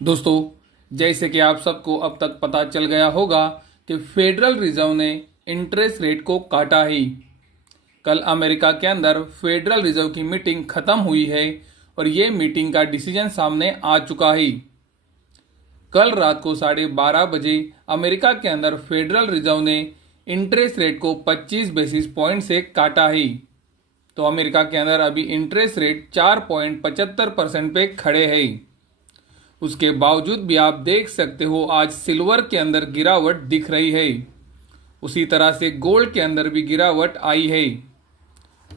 दोस्तों, जैसे कि आप सबको अब तक पता चल गया होगा कि फेडरल रिजर्व ने इंटरेस्ट रेट को काटा ही। कल अमेरिका के अंदर फेडरल रिजर्व की मीटिंग खत्म हुई है और ये मीटिंग का डिसीजन सामने आ चुका ही। कल रात को 12:30 बजे अमेरिका के अंदर फेडरल रिजर्व ने इंटरेस्ट रेट को 25 बेसिस पॉइंट से काटा ही। तो अमेरिका के अंदर अभी इंटरेस्ट रेट 4.75% पे खड़े हैं। उसके बावजूद भी आप देख सकते हो आज सिल्वर के अंदर गिरावट दिख रही है। उसी तरह से गोल्ड के अंदर भी गिरावट आई है।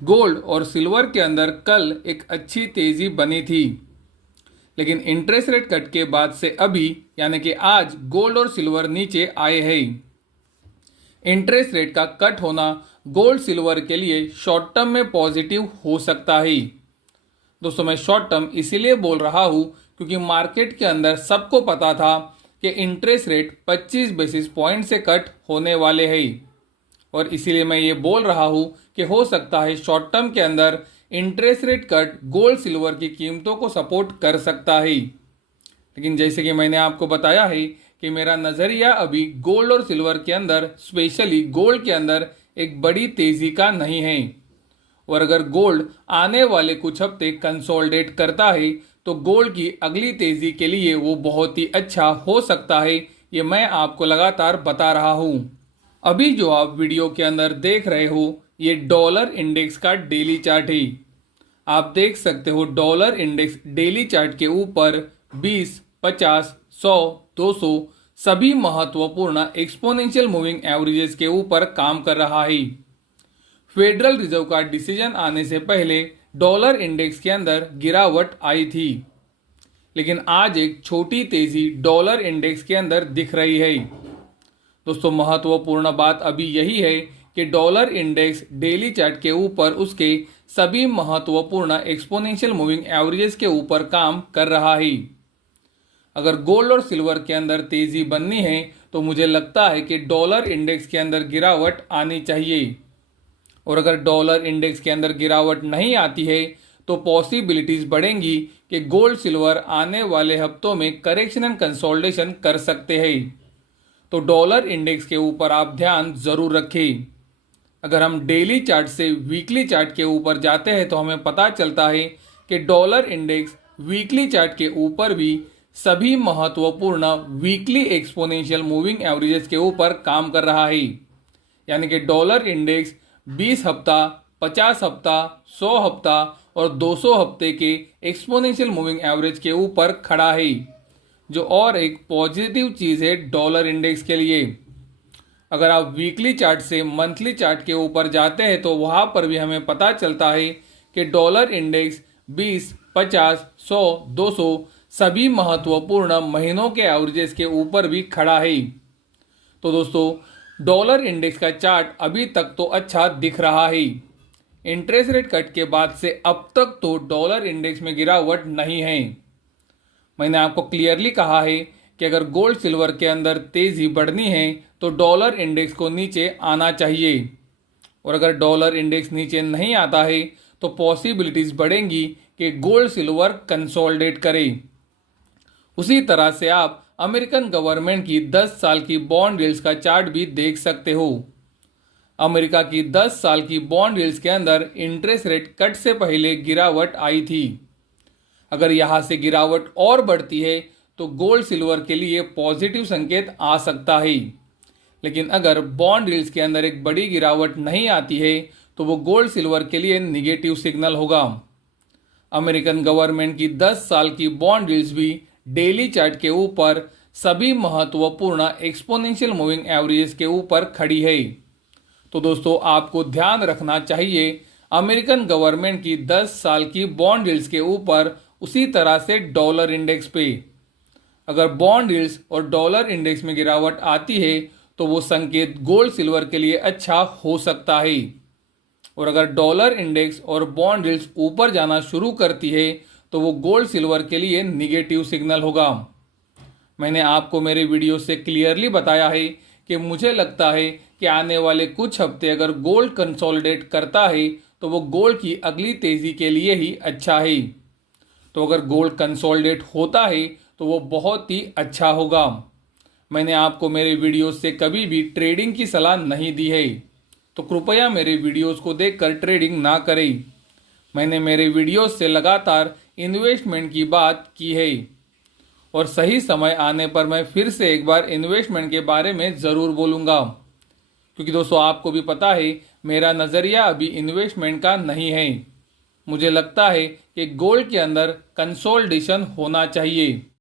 गोल्ड और सिल्वर के अंदर कल एक अच्छी तेजी बनी थी, लेकिन इंटरेस्ट रेट कट के बाद से अभी यानी कि आज गोल्ड और सिल्वर नीचे आए हैं। इंटरेस्ट रेट का कट होना गोल्ड सिल्वर के लिए शॉर्ट टर्म में पॉजिटिव हो सकता है। दोस्तों, मैं शॉर्ट टर्म इसीलिए बोल रहा हूं क्योंकि मार्केट के अंदर सबको पता था कि इंटरेस्ट रेट 25 बेसिस पॉइंट से कट होने वाले हैं और इसीलिए मैं ये बोल रहा हूं कि हो सकता है शॉर्ट टर्म के अंदर interest rate cut gold silver की कीमतों को सपोर्ट कर सकता है। लेकिन जैसे कि मैंने आपको बताया है कि मेरा नज़रिया अभी गोल्ड और सिल्वर के अंदर, स्पेशली गोल्ड के अंदर एक बड़ी तेजी का नहीं है। और अगर गोल्ड आने वाले कुछ हफ्ते कंसोलिडेट करता है तो गोल्ड की अगली तेजी के लिए वो बहुत ही अच्छा हो सकता है। ये मैं आपको लगातार बता रहा हूं। अभी जो आप वीडियो के अंदर देख रहे हो ये डॉलर इंडेक्स का डेली चार्ट है। आप देख सकते हो डॉलर इंडेक्स डेली चार्ट के ऊपर 20, 50, 100, 200 सभी महत्वपूर्ण एक्सपोनेंशियल मूविंग एवरेजेस के ऊपर काम कर रहा है। फेडरल रिजर्व का डिसीजन आने से पहले डॉलर इंडेक्स के अंदर गिरावट आई थी, लेकिन आज एक छोटी तेजी डॉलर इंडेक्स के अंदर दिख रही है। दोस्तों, महत्वपूर्ण बात अभी यही है कि डॉलर इंडेक्स डेली चार्ट के ऊपर उसके सभी महत्वपूर्ण एक्सपोनेंशियल मूविंग एवरेजेस के ऊपर काम कर रहा है। अगर गोल्ड और सिल्वर के अंदर तेजी बननी है तो मुझे लगता है कि डॉलर इंडेक्स के अंदर गिरावट आनी चाहिए। और अगर डॉलर इंडेक्स के अंदर गिरावट नहीं आती है तो पॉसिबिलिटीज बढ़ेंगी कि गोल्ड सिल्वर आने वाले हफ्तों में करेक्शन एंड कंसोलिडेशन कर सकते हैं। तो डॉलर इंडेक्स के ऊपर आप ध्यान जरूर रखें। अगर हम डेली चार्ट से वीकली चार्ट के ऊपर जाते हैं तो हमें पता चलता है कि डॉलर इंडेक्स वीकली चार्ट के ऊपर भी सभी महत्वपूर्ण वीकली एक्सपोनेंशियल मूविंग एवरेजेस के ऊपर काम कर रहा है। यानी कि डॉलर इंडेक्स 20 हफ्ता, 50 हफ्ता, 100 हफ्ता और 200 हफ्ते के एक्सपोनेंशियल मूविंग एवरेज के ऊपर खड़ा है, जो और एक पॉजिटिव चीज़ है डॉलर इंडेक्स के लिए। अगर आप वीकली चार्ट से मंथली चार्ट के ऊपर जाते हैं तो वहाँ पर भी हमें पता चलता है कि डॉलर इंडेक्स 20, 50, 100, 200 सभी महत्वपूर्ण महीनों के एवरेजेस के ऊपर भी खड़ा है। तो दोस्तों, डॉलर इंडेक्स का चार्ट अभी तक तो अच्छा दिख रहा है। इंटरेस्ट रेट कट के बाद से अब तक तो डॉलर इंडेक्स में गिरावट नहीं है। मैंने आपको क्लियरली कहा है कि अगर गोल्ड सिल्वर के अंदर तेजी बढ़नी है तो डॉलर इंडेक्स को नीचे आना चाहिए। और अगर डॉलर इंडेक्स नीचे नहीं आता है तो पॉसिबिलिटीज बढ़ेंगी कि गोल्ड सिल्वर कंसोलिडेट करे। उसी तरह से आप अमेरिकन गवर्नमेंट की 10 साल की बॉन्ड यील्ड्स का चार्ट भी देख सकते हो। अमेरिका की 10 साल की बॉन्ड यील्ड्स के अंदर इंटरेस्ट रेट कट से पहले गिरावट आई थी। अगर यहां से गिरावट और बढ़ती है तो गोल्ड सिल्वर के लिए पॉजिटिव संकेत आ सकता है, लेकिन अगर बॉन्ड यील्ड्स के अंदर एक बड़ी गिरावट नहीं आती है तो वो गोल्ड सिल्वर के लिए निगेटिव सिग्नल होगा। अमेरिकन गवर्नमेंट की 10 साल की बॉन्ड यील्ड्स भी डेली चार्ट के ऊपर सभी महत्वपूर्ण एक्सपोनेंशियल मूविंग एवरेजेस के ऊपर खड़ी है। तो दोस्तों, आपको ध्यान रखना चाहिए अमेरिकन गवर्नमेंट की 10 साल की बॉन्ड यील्ड्स के ऊपर, उसी तरह से डॉलर इंडेक्स पे। अगर बॉन्ड यील्ड्स और डॉलर इंडेक्स में गिरावट आती है तो वो संकेत गोल्ड सिल्वर के लिए अच्छा हो सकता है। और अगर डॉलर इंडेक्स और बॉन्ड यील्ड्स ऊपर जाना शुरू करती है तो वो गोल्ड सिल्वर के लिए निगेटिव सिग्नल होगा। मैंने आपको मेरे वीडियो से क्लियरली बताया है कि मुझे लगता है कि आने वाले कुछ हफ्ते अगर गोल्ड कंसोलिडेट करता है तो वो गोल्ड की अगली तेजी के लिए ही अच्छा है। तो अगर गोल्ड कंसोलिडेट होता है तो वो बहुत ही अच्छा होगा। मैंने आपको मेरे वीडियोस से कभी भी ट्रेडिंग की सलाह नहीं दी है, तो कृपया मेरे वीडियोस को देखकर ट्रेडिंग ना करें। मैंने मेरे वीडियोस से लगातार इन्वेस्टमेंट की बात की है और सही समय आने पर मैं फिर से एक बार इन्वेस्टमेंट के बारे में ज़रूर बोलूँगा, क्योंकि दोस्तों आपको भी पता है मेरा नज़रिया अभी इन्वेस्टमेंट का नहीं है। मुझे लगता है कि गोल्ड के अंदर कंसोलिडेशन होना चाहिए।